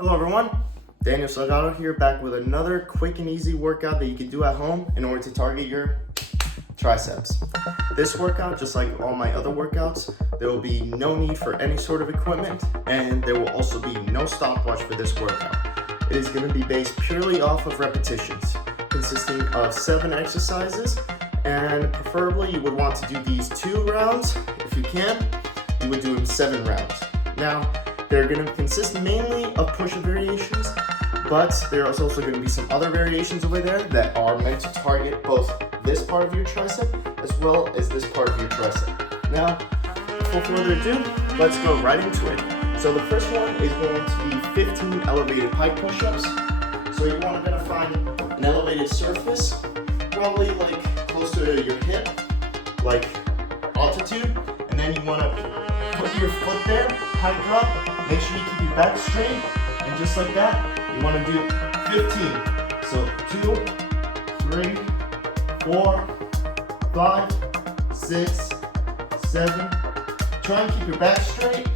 Hello everyone, Daniel Salgado here, back with another quick and easy workout that you can do at home in order to target your triceps. This workout, just like all my other workouts, there will be no need for any sort of equipment, and there will also be no stopwatch for this workout. It is going to be based purely off of repetitions, consisting of 7 exercises, and preferably you would want to do these 2 rounds. If you can, you would do them 7 rounds. Now, they're going to consist mainly of push-up variations, but there is also going to be some other variations over there that are meant to target both this part of your tricep as well as this part of your tricep. Now, without further ado, let's go right into it. So the first one is going to be 15 elevated pike push-ups. So you want to find an elevated surface, probably like close to your hip, like altitude, and then you want to put your foot there, pike up. Make sure you keep your back straight, and just like that, you want to do 15. So 2, 3, 4, 5, 6, 7. Try and keep your back straight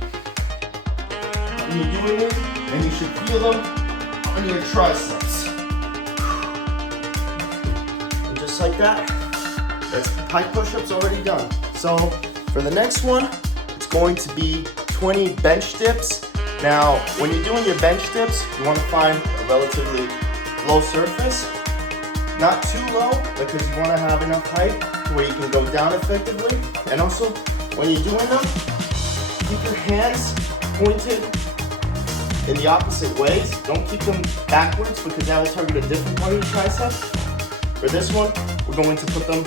when you're doing this, and you should feel them on your triceps. And just like that, that's pike push-ups already done. So for the next one, it's going to be 20 bench dips. Now, when you're doing your bench dips, you want to find a relatively low surface. Not too low, because you want to have enough height to where you can go down effectively. And also, when you're doing them, keep your hands pointed in the opposite ways. Don't keep them backwards, because that will target a different part of your tricep. For this one, we're going to put them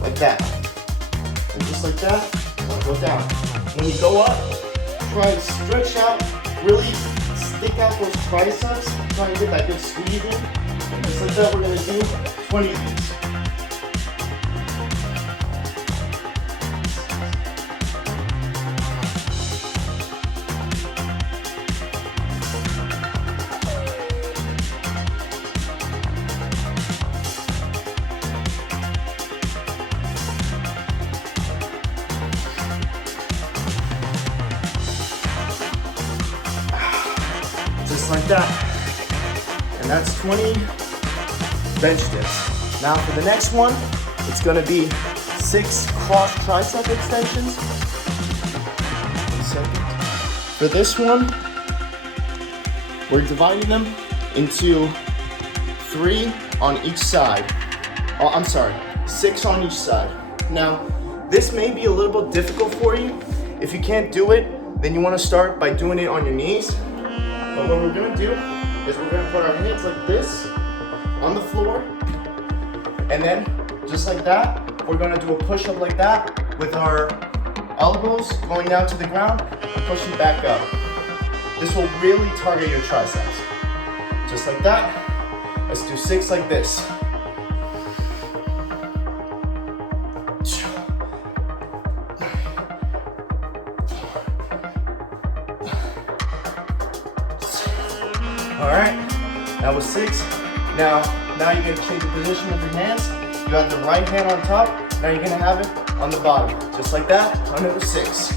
like that. And just like that, go down. When you go up, try and stretch out, really stick out those triceps, try and get that good squeeze in. And just like that, we're going to do 20 of these. Just like that. And that's 20 bench dips. Now for the next one, it's gonna be 6 cross tricep extensions. 1 second. For this one, we're dividing them into 3 on each side. Oh, I'm sorry, 6 on each side. Now, this may be a little bit difficult for you. If you can't do it, then you wanna start by doing it on your knees. But what we're gonna do is we're gonna put our hands like this on the floor, and then just like that, we're gonna do a push-up like that with our elbows going down to the ground and pushing back up. This will really target your triceps. Just like that. Let's do 6 like this. All right, that was 6. Now you're gonna change the position of your hands. You have the right hand on top. Now you're gonna have it on the bottom, just like that, on number 6.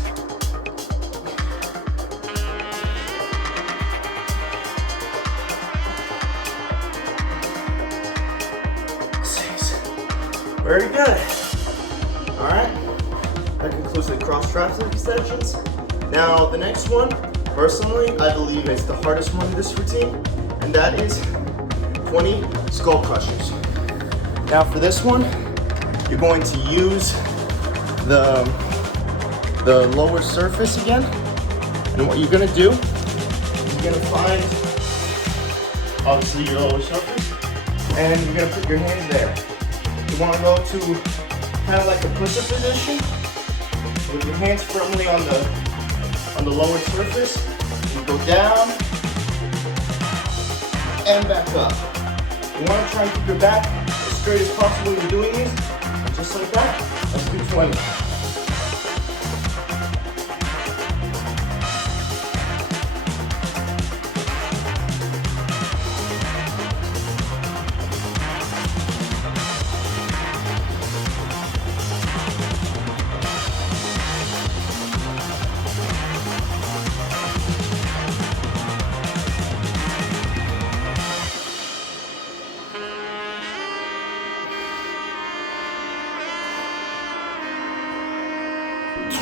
6. Very good. All right, that concludes the cross tricep extensions. Now the next one, personally, I believe is the hardest one in this routine, and that is 20 skull crushers. Now for this one, you're going to use the lower surface again, and what you're gonna do, you're gonna find, obviously, your lower surface, and you're gonna put your hands there. You wanna go to kind of like a push-up position, with your hands firmly on the lower surface. You go down and back up. You want to try and keep your back as straight as possible when you're doing these. And just like that, let's do 20.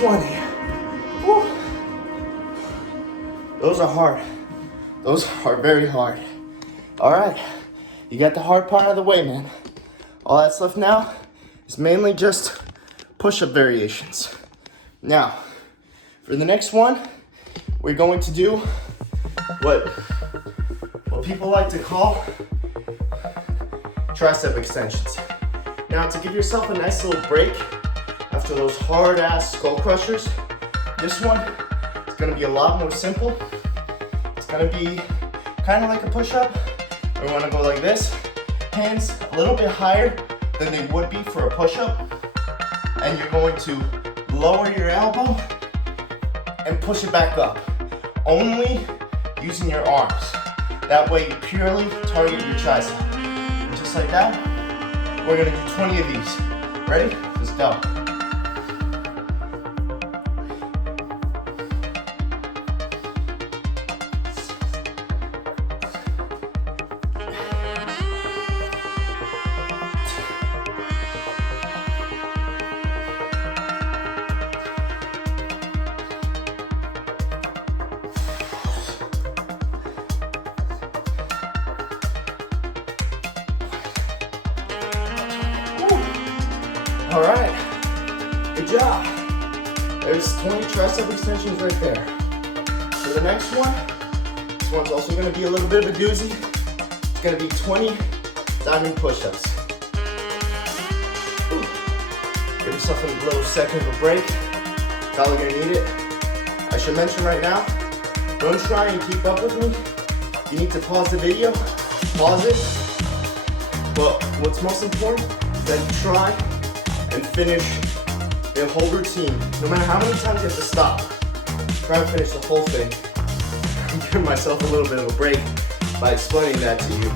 20. Woo. Those are hard. Those are very hard. All right, you got the hard part out of the way, man. All that's left now is mainly just push-up variations. Now, for the next one, we're going to do what people like to call tricep extensions. Now, to give yourself a nice little break after those hard-ass skull crushers, this one is gonna be a lot more simple. It's gonna be kind of like a push-up. We wanna go like this, hands a little bit higher than they would be for a push-up, and you're going to lower your elbow and push it back up, only using your arms. That way you purely target your tricep. And just like that, we're gonna do 20 of these. Ready? Let's go. All right, good job. There's 20 tricep extensions right there. For the next one, this one's also gonna be a little bit of a doozy. It's gonna be 20 diamond push-ups. Give yourself a little second of a break. Probably gonna need it. I should mention right now, don't try and keep up with me. You need to pause the video, pause it. But what's most important is that you try and finish the whole routine. No matter how many times you have to stop, try and finish the whole thing. I'm giving myself a little bit of a break by explaining that to you.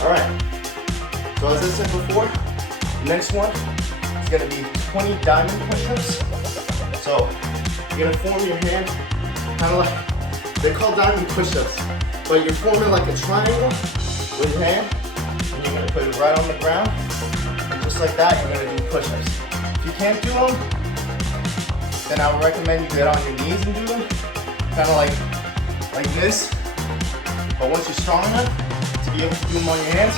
All right, so as I said before, the next one is gonna be 20 diamond push-ups. So you're gonna form your hand, kind of like, they're called diamond push-ups, but you're forming like a triangle with your hand, and you're gonna put it right on the ground. Just like that, you're gonna do push-ups. If you can't do them, then I would recommend you get on your knees and do them. Kind of like this. But once you're strong enough to be able to do them on your hands,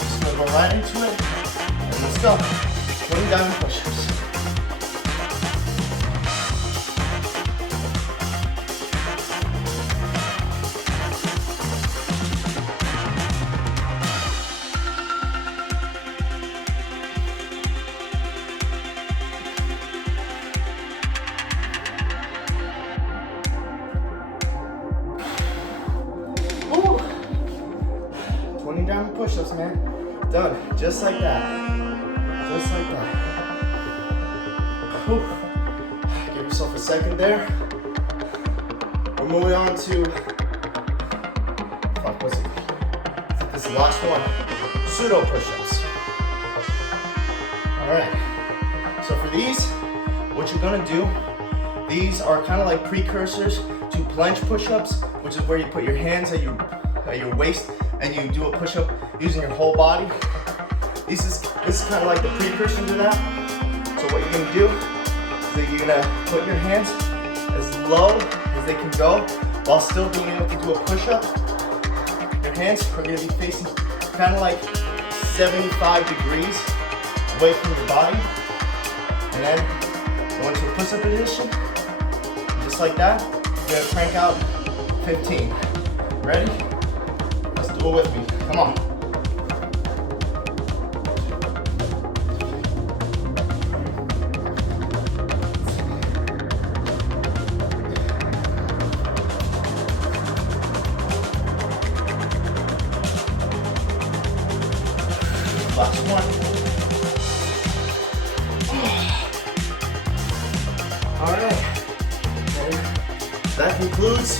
just gonna go right into it. And let's go. 20 diamond push-ups. Diamond push-ups, man. Done. Just like that. Just like that. Whew. Give yourself a second there. We're moving on to, what's it? This is the last one. Pseudo push-ups. Alright. So for these, what you're gonna do, these are kind of like precursors to planche push-ups, which is where you put your hands at your waist and you do a push-up using your whole body. This is kind of like the precursor to that. So what you're gonna do is that you're gonna put your hands as low as they can go while still being able to do a push-up. Your hands are gonna be facing kind of like 75 degrees away from your body. And then go into a push-up position. Just like that, you're gonna crank out 15. Ready? Do it with me. Come on. Last one. All right. And that concludes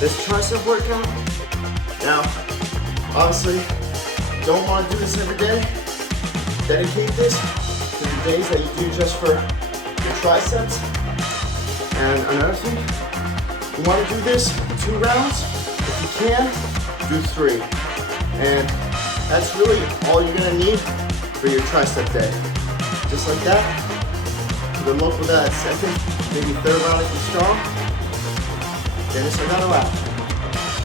this tricep workout. Now, obviously, don't want to do this every day. Dedicate this to the days that you do just for your triceps. And another thing, you want to do this 2 rounds. If you can, do 3. And that's really all you're gonna need for your tricep day. Just like that. good luck with that second, maybe third round if you're strong. Daniel Salgado out.